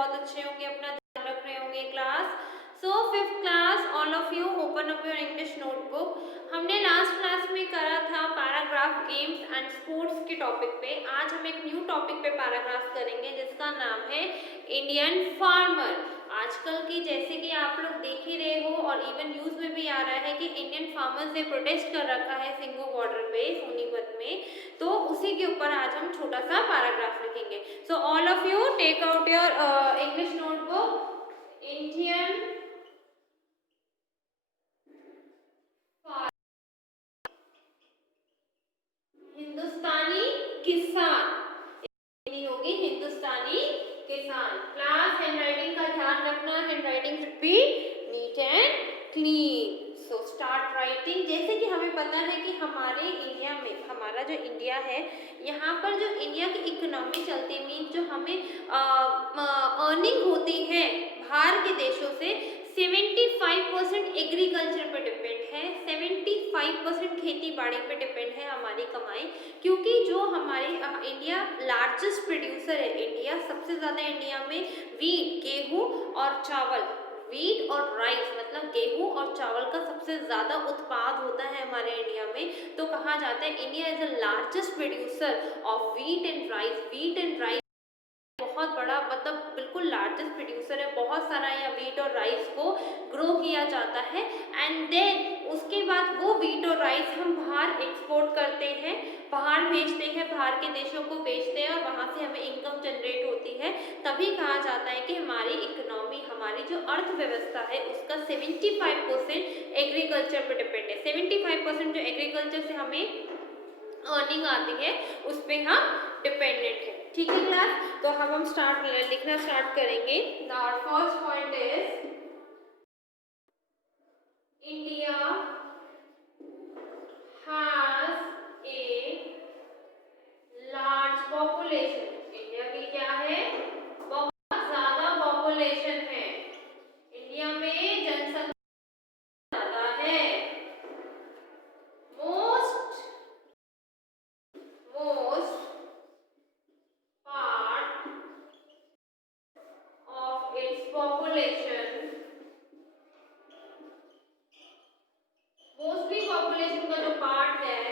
बहुत अच्छे होंगे, अपना ध्यान रख रहे होंगे class. So fifth class, all of you open up your English notebook. हमने लास्ट क्लास में करा था पैराग्राफ गेम्स एंड स्पोर्ट्स के टॉपिक पे। आज हम एक न्यू टॉपिक पे पैराग्राफ करेंगे जिसका नाम है इंडियन फार्मर। आजकल की जैसे कि आप लोग देख ही रहे हो और इवन न्यूज में भी आ रहा है कि इंडियन फार्मर्स ने प्रोटेस्ट कर रखा है सिंगू बॉर्डर पे सोनीपत में, तो उसी के ऊपर आज हम छोटा सा पैराग्राफ लिखेंगे। So all of you take out your English notebook. Indian हिंदुस्तानी किसान होगी, हिंदुस्तानी किसान। क्लास हैंड राइटिंग का ध्यान रखना, hand writing should be neat and clean. So start writing. जैसे कि हमें पता है कि हमारे इंडिया में, हमारा जो इंडिया है, यहाँ पर जो इंडिया की इकोनॉमी चलती है, मीन जो हमें अर्निंग होती है बाहर के देशों से, 75% एग्रीकल्चर पे डिपेंड है, 75% खेती बाड़ी पे डिपेंड है हमारी कमाई। क्योंकि जो हमारे इंडिया लार्जेस्ट प्रोड्यूसर है, इंडिया सबसे ज़्यादा इंडिया में वीट, गेहूँ और चावल, वीट और राइस मतलब गेहूँ और चावल का सबसे ज़्यादा उत्पाद होता है हमारे इंडिया में। तो कहा जाता है India is the largest producer of wheat and rice. Wheat and rice बहुत बड़ा, मतलब बिल्कुल लार्जेस्ट प्रोड्यूसर है। बहुत सारा यहाँ वीट और राइस को ग्रो किया जाता है एंड देन उसके बाद वो वीट और राइस हम बाहर एक्सपोर्ट करते हैं, बाहर भेजते हैं, बाहर के देशों को बेचते हैं और वहाँ से हमें इनकम जनरेट होती है। तभी कहा जाता है कि हमारी इकोनॉमी, हमारी जो अर्थव्यवस्था है उसका 75% एग्रीकल्चर पर डिपेंड है। 75% जो एग्रीकल्चर से हमें अर्निंग आती है उस पर हम डिपेंडेंट है। ठीक है क्लास, तो अब हम लिखना स्टार्ट करेंगे। Our first point is India has a large population. India की क्या है? बहुत ज्यादा पॉपुलेशन है। इंडिया में जनसंख्या ज्यादा है। Most part of its population, mostly population का जो पार्ट है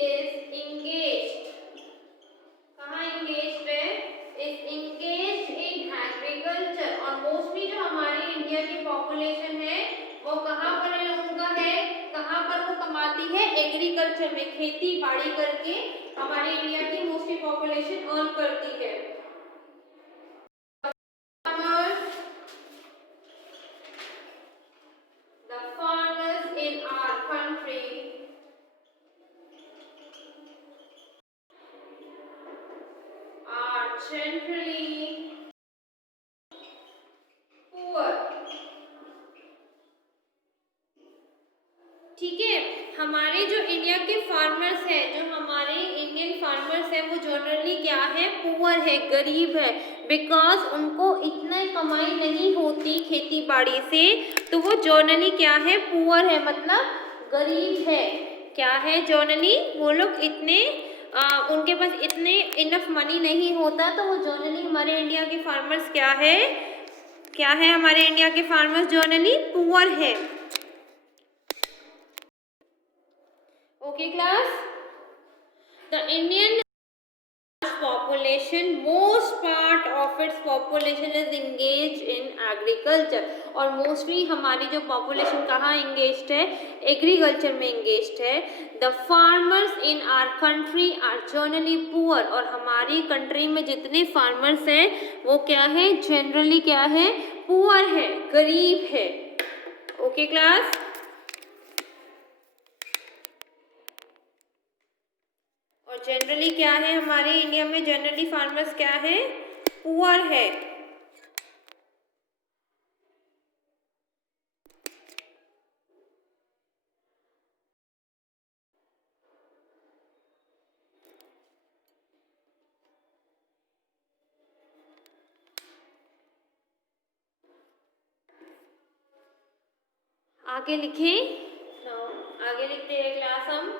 इज इंगेज्ड। कहाँ इंगेज्ड है? Is engaged in agriculture. और मोस्टली जो हमारी इंडिया की पॉपुलेशन है वो कहाँ पर उनका है, कहाँ पर वो कमाती है? एग्रीकल्चर में, खेती बाड़ी करके हमारी इंडिया की मोस्टली पॉपुलेशन अर्न करती है। The farmers in our country are generally poor। ठीक है, हमारे जो इंडिया के फार्मर्स है, जो हमारे इंडियन फार्मर्स है, वो जनरली क्या है? पुअर है, गरीब है। बिकॉज उनको इतना कमाई नहीं होती खेती बाड़ी से, तो वो जनरली क्या है? पुअर है, मतलब गरीब है। क्या है जनरली? वो लोग इतने उनके पास इतने इनफ मनी नहीं होता, तो वो जनरली हमारे इंडिया के फार्मर्स क्या है? क्या है हमारे इंडिया के फार्मर्स? जनरली पुअर है। Okay class, the Indian population, most part of its population is engaged in agriculture। और मोस्टली हमारी जो पॉपुलेशन कहाँ engaged है? एग्रीकल्चर में engaged है। The farmers in our country are generally poor। और हमारी कंट्री में जितने फार्मर्स हैं वो क्या है? जनरली क्या है? पुअर है, गरीब है। ओके क्लास, और जनरली क्या है हमारे इंडिया में? जनरली फार्मर्स क्या है? पुअर है। आगे लिखें, आगे लिखते हैं क्लास हम।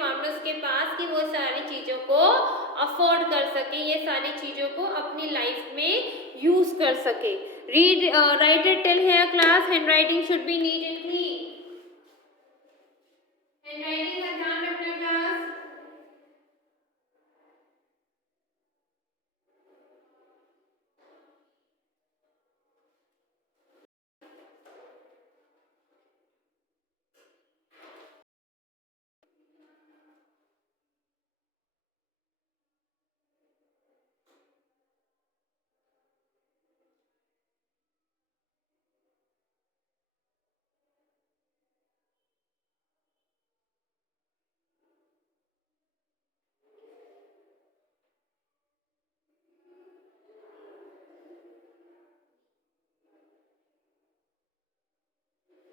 फार्मर्स के पास कि वो सारी चीज़ों को अफोर्ड कर सके, ये सारी चीज़ों को अपनी लाइफ में यूज़ कर सके। Read write it tell here class handwriting should be neat and clean. Handwriting का ध्यान रखना class.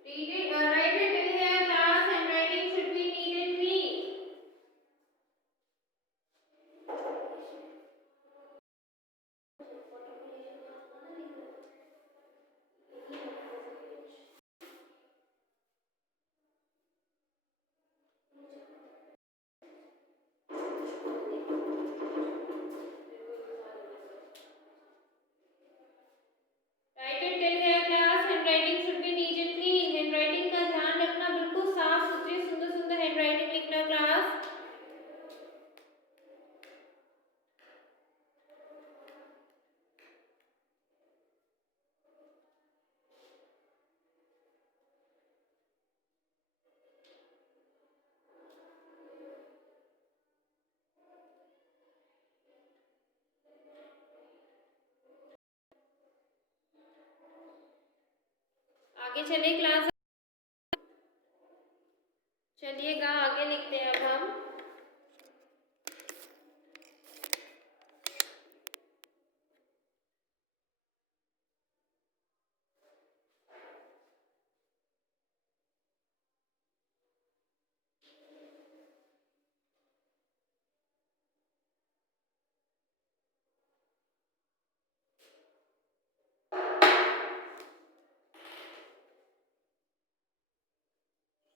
Read it, write it in here class, and writing should be neat and clean. Write it till here class, handwriting should be neat and clean. Handwriting का ध्यान रखना, बिल्कुल साफ सुथरी सुंदर सुंदर handwriting लिखना क्लास। आगे चले क्लास, चलिएगा आगे लिखते हैं अब हम।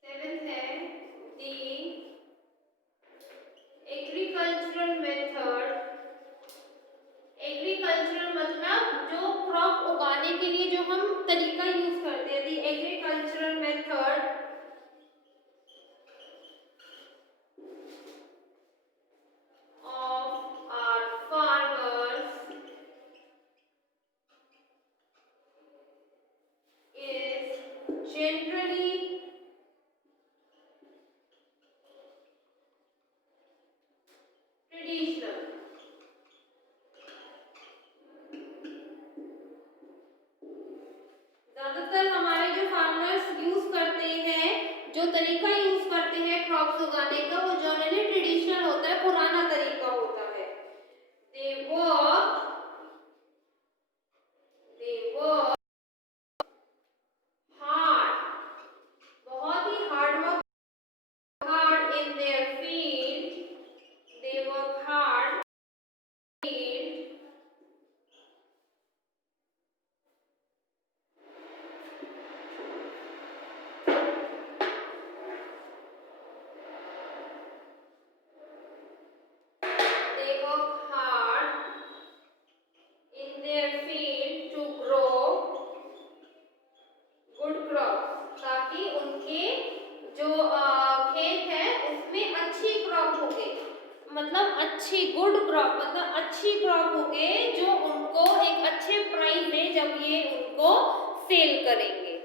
सेवेंथ है दी एग्रीकल्चरल मेथड। एग्रीकल्चरल मतलब जो क्रॉप उगाने के लिए जो हम तरीका यूज करते हैं, the agricultural method of our farmers is generally traditional। ज्यादातर हमारे जो फार्मर्स यूज करते हैं, जो तरीका यूज करते हैं क्रॉप्स उगाने का, वो जनरली ट्रेडिशनल होता है, पुराना तरीका होता है। दे वर्क हार्ड, बहुत ही hard work, hard in their field, they work hard field, they work hard in their field to grow good crops, ताकि उनके जो खेत है उसमें अच्छी क्रॉप उगे, मतलब अच्छी गुड क्रॉप मतलब अच्छी क्रॉप उगे, जो उनको एक अच्छे प्राइस में जब ये उनको सेल करेंगे,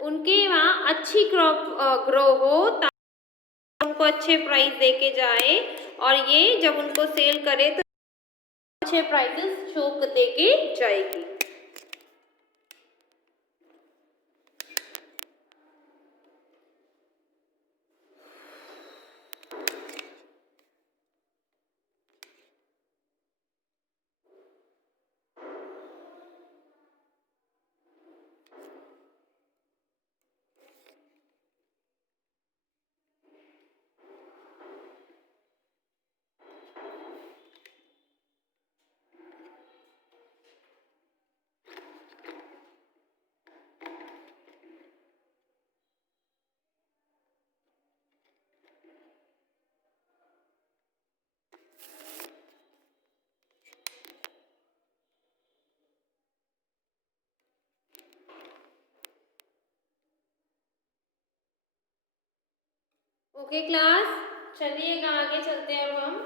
उनके वहाँ अच्छी क्रॉप ग्रो हो, उनको अच्छे प्राइस देके जाए, और ये जब उनको सेल करे तो अच्छे प्राइसेस शो देके जाएगी। ओके क्लास, चलिएगा आगे चलते हैं। अब हम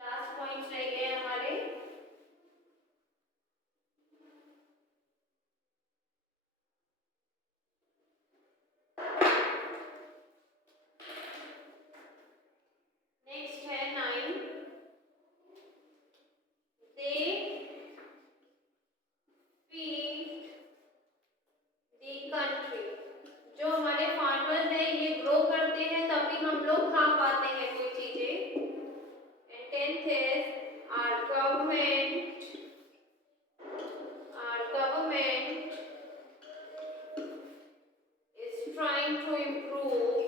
लास्ट पॉइंट्स रह गए हैं हमारे। नेक्स्ट है 9, दे फीड दी कंट्री। जो हमारे फार्मर्स हैं ये ग्रो करते हैं तभी हम लोग खा पाते हैं कोई चीजें। And 10th is our government is trying to improve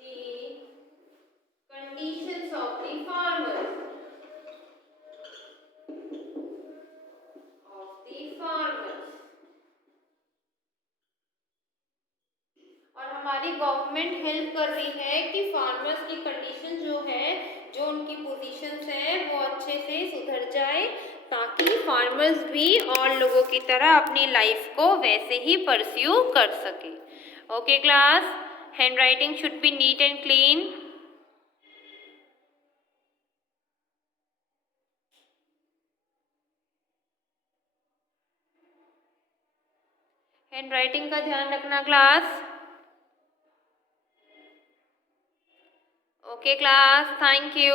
the conditions of the farmers. और हमारी गवर्नमेंट हेल्प कर रही है कि फार्मर्स की कंडीशन जो है, जो उनकी पोजीशंस है वो अच्छे से सुधर जाए, ताकि फार्मर्स भी और लोगों की तरह अपनी लाइफ को वैसे ही परस्यू कर सके। Okay class, handwriting should be neat and clean. Handwriting का ध्यान रखना class. Okay class, thank you.